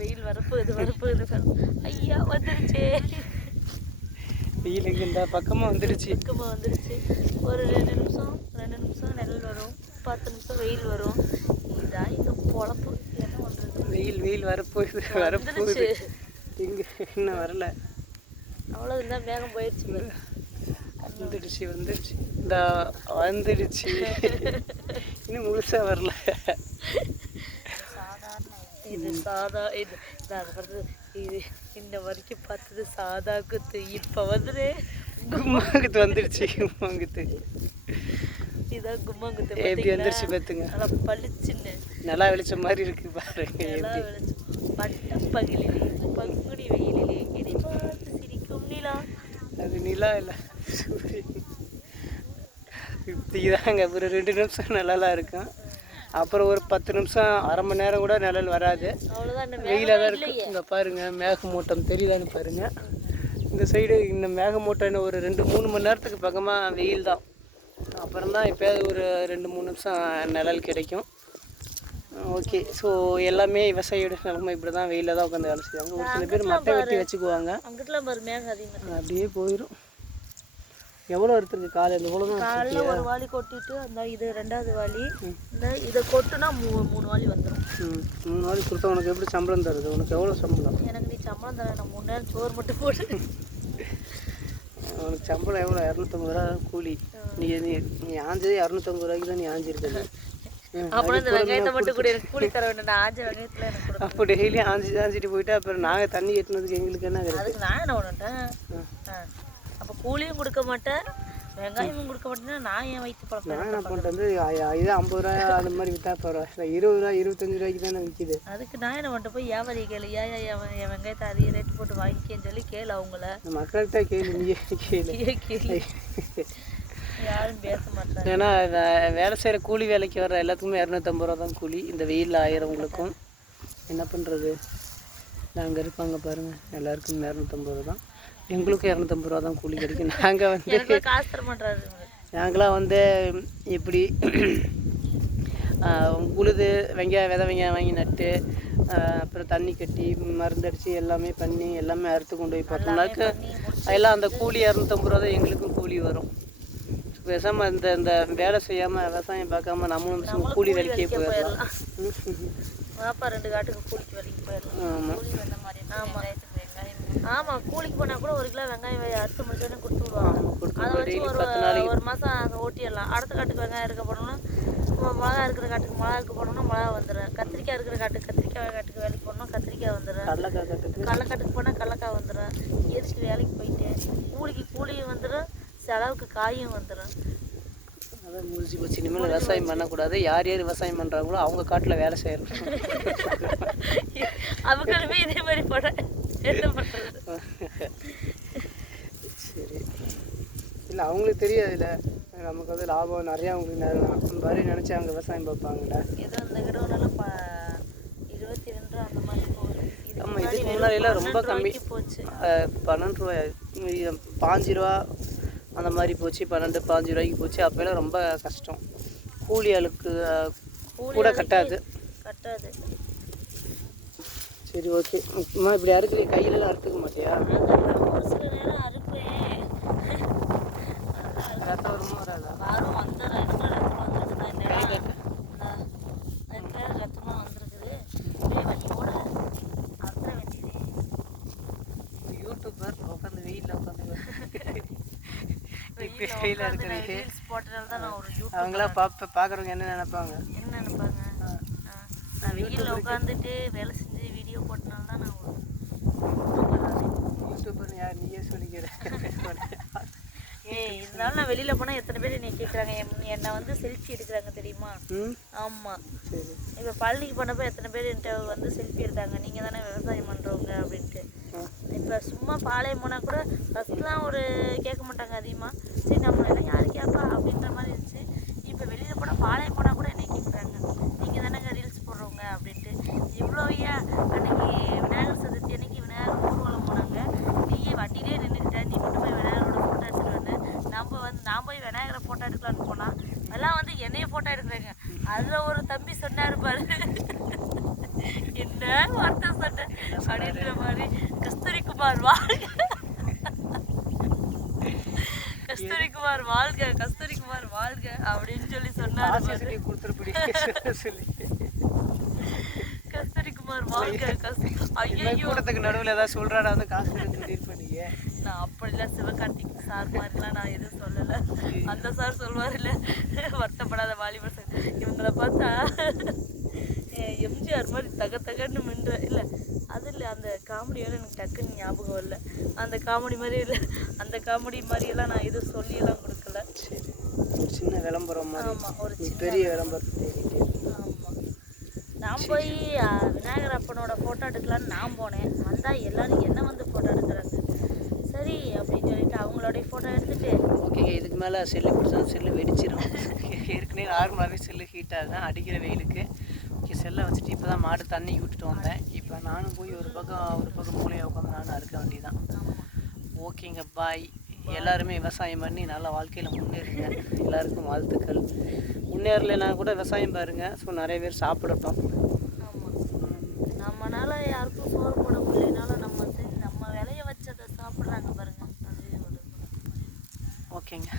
வெயில் வரப்போகுது வரப்போகுது ஐயா வந்துருச்சே. வெயில் இங்கே இந்த பக்கமாக வந்துடுச்சு பக்கமாக வந்துருச்சு. ஒரு ரெண்டு நிமிஷம் ரெண்டு நிமிஷம் நிழல் வரும். பத்து நிமிஷம் வெயில் வரும். இதான் எங்க பொழப்பு. என்ன பண்ணுறது வெயில் வெயில் வரப்போகுது வரப்போகுது வந்துருச்சு. இங்கே இன்னும் வரல. அவ்வளோ இருந்தால் மேகம் போயிடுச்சு. வந்துடுச்சு வந்துடுச்சு. இந்த வந்துடுச்சு. இன்னும் முழுசாக வரல. சாதா. இது நான் அது பார்த்தது இது இன்ன வரைக்கும் பார்த்தது சாதா குத்து. இப்போ வந்துரு கும்மாங்குத்து வந்துடுச்சு கும்மாங்குத்து. இதான் கும்மா குத்து எப்படி? வந்துருச்சு பார்த்துங்க நல்லா பளிச்சுன்னு. நல்லா வெளிச்ச மாதிரி இருக்கு பாருங்க. நல்லா எப்படி? விளைச்சு பட்ட பகலிலே பங்குனி வெயிலிலே இதை பார்த்து சிரிக்கும் நிலா. அது நிலா இல்லை. சூரியன் இப்படி தாங்க ஒரு ரெண்டு நிமிஷம் நிழலாக இருக்கும். அப்புறம் ஒரு பத்து நிமிஷம் அரை மணி நேரம் கூட நிழல் வராது. வெயிலாக தான் மேகம் இருக்கு. இல்லையே. இங்கே பாருங்க மேகமூட்டம் தெரியலான்னு பாருங்க. இந்த சைடு இந்த மேகமூட்டம் இன்னும் ஒரு ரெண்டு மூணு மணி நேரத்துக்கு பக்கமாக வெயில் தான். அப்புறம் தான் எப்போயாவது ஒரு ரெண்டு மூணு நிமிஷம் நிழல் கிடைக்கும். ஓகே ஸோ எல்லாமே விவசாயியோட நிலமை இப்படி தான் வெயிலில் தான் உட்காந்து வேலை செய்வாங்க. ஒரு சில பேர் மட்டை வெட்டி வச்சுக்குவாங்க. அப்படியே போயிடும் எவ்வளோ எடுத்துருக்கு காலையில் இவ்வளோ தான் காலைல ஒரு வாளி கொட்டிட்டு அந்த இது ரெண்டாவது வாளி இந்த இதை கொட்டுனா மூ மூணு வாளி வந்துடும் மூணு நாளைக்கு கொடுத்தா உனக்கு எப்படி சம்பளம் தருது? உனக்கு எவ்வளோ சம்பளம்? எனக்கு நீ சம்பளம் தர நான் மூணு நேரம் சோறு மட்டும் போடு. உனக்கு சம்பளம் எவ்வளோ இரநூத்தம்பது ரூபா கூலி. நீ நீ நீ ஆஞ்சதே இரநூத்தம்பது ரூபாய்க்கு தான் நீ ஆஞ்சிருக்கல அப்புறம் இந்த வெங்காயத்தை மட்டும் கூட எனக்கு கூலி தர வேண்டாம் நான் ஆஞ்ச வெங்காயத்தில் எனக்கு அப்போ டெய்லி ஆஞ்சி ஆஞ்சிட்டு போயிட்டு அப்புறம் நாங்கள் தண்ணி கட்டினதுக்கு எங்களுக்கு என்ன அதுக்கு நான் என்ன பண்ணுட்டேன் அப்போ கூலியும் கொடுக்க மாட்டேன் வெங்காயமும் கொடுக்க மாட்டேன்னா நான் என் வயிற்று பழப்பேன்? நான் என்ன பண்ணிட்டு வந்து இது ஐம்பது ரூபா அந்த மாதிரி விற்றா பரவாயில்ல இருபது ரூபா இருபத்தஞ்சு ரூபாய்க்கு தானே விற்கிது அதுக்கு நான் என்ன பண்ணிட்டு போய் வியாபாரி கேளு? ஏன் ஏன் என் வெங்காயத்தை அதிக ரேட் போட்டு வாங்கிக்கேன்னு சொல்லி கேளு அவங்கள. மக்கள்கிட்ட கேளு நீயே கேளு. ஏன் கேளு. யாரும் பேச மாட்டாங்க. ஏன்னா வே- வேலை செய்கிற கூலி வேலைக்கு வர எல்லாத்துக்குமே இரநூத்தம்பது ரூபா தான் கூலி. இந்த வெயிலில் ஆயிரவங்களுக்கும் என்ன பண்ணுறது நாங்கள் இருப்பாங்க பாருங்கள் எல்லாருக்கும் இரநூத்தம்பது ரூபா தான். எங்களுக்கும் இரநூத்தம்பது ரூபா தான் கூலி கிடைக்கும். நாங்கள் வந்து நாங்களாம் வந்து இப்படி உழுது வெங்காயம் விதை வெங்காயம் வாங்கி நட்டு அப்புறம் தண்ணி கட்டி மருந்தடிச்சு எல்லாமே பண்ணி எல்லாமே அறுத்து கொண்டு போய் பார்த்தோம்னாக்க எல்லாம் அந்த கூலி இரநூத்தம்பது ரூபா தான் எங்களுக்கும் கூலி வரும். பேசாமல் இந்த இந்த வேலை செய்யாமல் விவசாயம் பார்க்காம நம்மளும் சும்மா கூலி வேலைக்கே போயிடலாம். ரெண்டு காட்டுக்கு கூலிக்கு வேலைக்கு போயிடலாம். ஆமாம் ஆமா ஆமா கூலிக்கு போனா கூட ஒரு கிலோ வெங்காயம் அறுத்து முடிச்சோடனே கொடுத்து விடுவாங்க. அதை வச்சு ஒரு ஒரு மாசம் அதை ஓட்டிடலாம். அடுத்த காட்டுக்கு வெங்காயம் இருக்க போனோம்னா மிளகா இருக்கிற காட்டுக்கு மிளகா இருக்க போனோம்னா மிளகா வந்துடும். கத்திரிக்காய் இருக்கிற காட்டுக்கு கத்திரிக்காய் காட்டுக்கு வேலைக்கு போனோம்னா கத்திரிக்காய் வந்துடும். கடலக்காட்டுக்கு போனால் கடலக்காய் வந்துடும். எரிச்சு வேலைக்கு போயிட்டு கூலிக்கு கூலியும் வந்துடும். செலவுக்கு காயும் வந்துடும். அதான் முடிஞ்சு போச்சு. இனிமேல் விவசாயம் பண்ணக்கூடாது. யார் யார் விவசாயம் பண்ணுறாங்களோ அவங்க காட்டில் வேலை செய்யணும். அவங்களுமே இதே மாதிரி போட சரி. இல்லை அவங்களுக்கு தெரியாதுல்ல. நமக்கு வந்து லாபம் நிறையா அவங்களுக்கு நிறைய மாதிரி நினச்சி அவங்க விவசாயம் பார்ப்பாங்கல்ல. ஏதோ இருபத்தி ரெண்டு அந்த மாதிரி போகுது. இதுக்கு ஆமாம் இதுக்கு வெறும் முன்னாடி எல்லாம் ரொம்ப கம்மி. போச்சு. பன்னெண்டு ரூபாய் பாஞ்சு ரூபா அந்த மாதிரி போச்சு. பன்னெண்டு பாஞ்சு ரூபாய்க்கு போச்சு. அப்போல்லாம் ரொம்ப கஷ்டம். கூலி ஆளுக்கு கூட கட்டாது. கட்டாது. சரி ஓகே அம்மா இப்படி அறுக்குறீ கையிலலாம் அறுத்துக்க மாட்டியா? அதெல்லாம் ஒரு சில நேரம் அறுப்பேன் ரத்தம் வருமா வராதா வரும் வந்த ரெண்டு ரத்தம் வந்துருக்குதா இல்லையா ரெண்டு ரத்தமாக வந்திருக்குது அப்படியே வண்டியோட அறுத்த வேண்டியது யூடியூபர் உட்காந்து வெயிலில் உட்காந்து வெயில்ல வெயிலில் உட்காந்து இருக்கிறீங்க போட்டதால தான் நான் ஒரு யூடியூப் அவங்களாம் பார்ப்ப பார்க்குறவங்க என்ன நினைப்பாங்க? என்ன நினைப்பாங்க? நான் வெயிலில் உட்காந்துட்டு வேலை செஞ்சு வீடியோ போட்டனால தான் நான் ஒரு YouTuber ஆனேன். யூடியூபர் யார் நீயே சொல்லிக்கிற ஏய் இதனால நான் வெளியில் போனால் எத்தனை பேர் என்னை கேட்குறாங்க என்னை வந்து செல்ஃபி எடுக்கிறாங்க தெரியுமா? ம்? ஆமாம் சரி. இப்போ பழனிக்கு போனப்போ எத்தனை பேர் என்கிட்ட வந்து செல்ஃபி எடுத்தாங்க? நீங்கள் தானே விவசாயம் பண்ணுறவங்க அப்படின்ட்டு. இப்போ சும்மா பாளையம் போனால் கூட ஃபஸ்ட்லாம் ஒரு கேட்க மாட்டாங்க அதிகமாக சரி நம்மளெல்லாம் யாரு கேட்பா அப்படின்ற மாதிரி இருந்துச்சு இப்போ வெளியில் போனால் பாளையம் போனால் கூட என்னை கேட்குறாங்க நீங்கள் தானேங்க ரீல்ஸ் போடுறவங்க அப்படின்ட்டு இவ்வளோ ஏன் அன்னைக்கு விநாயகர் சதுர்த்தி அன்னைக்கு விநாயகர் ஊர்வலம் போனாங்க நீயே வண்டியிலே நின்றுக்கிட்டேன் நீ மட்டும் போய் விநாயகரோட ஃபோட்டோ எடுத்துட்டு வந்து நம்ம வந்து நான் போய் விநாயகரை ஃபோட்டோ எடுக்கலான்னு போனால் எல்லாம் வந்து என்னைய ஃபோட்டோ எடுக்கிறாங்க. அதில் ஒரு தம்பி சொன்னார் பாரு. என்ன வார்த்தை சொன்னேன் அப்படின்ற மாதிரி கஸ்தூரி குமார் வாழ்க. கஸ்தூரி குமார் வாழ்க கஸ்தூரி குமார் வாழ்க அப்படின்னு சொல்லி சொன்னாரு சொல்லி கொடுத்துருப்படி சொல்லி கஸ்தூரி குமார் வாழ்க கஸ்தூரி இந்த ஐயோ கூட்டத்துக்கு நடுவில் ஏதாவது சொல்கிறாடா வந்து காசு எடுத்து டீல் பண்ணிக்க நான் அப்படிலாம் சிவகார்த்திக் சார் மாதிரிலாம் நான் எதுவும் சொல்லலை. அந்த சார் சொல்வார்ல வருத்தப்படாத வாலிபர் சார். இவங்கள பார்த்தா எம்ஜிஆர் மாதிரி தக தகன்னு மின்ற இல்லை அது இல்லை அந்த காமெடியோட எனக்கு டக்குன்னு ஞாபகம் இல்லை அந்த காமெடி மாதிரி இல்லை அந்த காமெடி மாதிரியெல்லாம் நான் எதுவும் சொல்லியெல்லாம் கொடுக்கல. சரி. சின்ன விளம்பரம் ஆமாம் ஒரு பெரிய விளம்பரம். நான் போய் விநாயகர் அப்பனோட ஃபோட்டோ எடுக்கலான்னு நான் போனேன். வந்தால் எல்லாரும் என்ன வந்து ஃபோட்டோ எடுக்கிறாங்க? சரி அப்படின்னு சொல்லிட்டு அவங்களோடைய ஃபோட்டோ எடுத்துட்டு ஓகேங்க இதுக்கு மேலே செல்லு பிடிச்சா செல்லு வெடிச்சிடும் ஏற்கனவே நார்மலாகவே செல்லு ஹீட் ஆகுதான் அடிக்கிற வெயிலுக்கு. ஓகே செல்லை வச்சுட்டு இப்போ தான் மாடு தண்ணி விட்டுட்டு வந்தேன். இப்போ நானும் போய் ஒரு பக்கம் ஒரு பக்கம் மூலையை உட்காந்து நானும் அறுக்க வேண்டியதான் ஓகேங்க பாய் எல்லாருமே விவசாயம் பண்ணி நல்ல வாழ்க்கையில் முன்னேறுங்க. எல்லாருக்கும் வாழ்த்துக்கள். முன்னேறலைன்னா கூட விவசாயம் பாருங்க. ஸோ நிறைய பேர் சாப்பிடட்டும். ஆமாம் நம்மனால யாருக்கும் சோறு போட முடியலனாலும் நம்ம செஞ்சு நம்ம விளைய வச்சதை சாப்பிட்றாங்க பாருங்க. அதுவே ஒரு ஓகேங்க.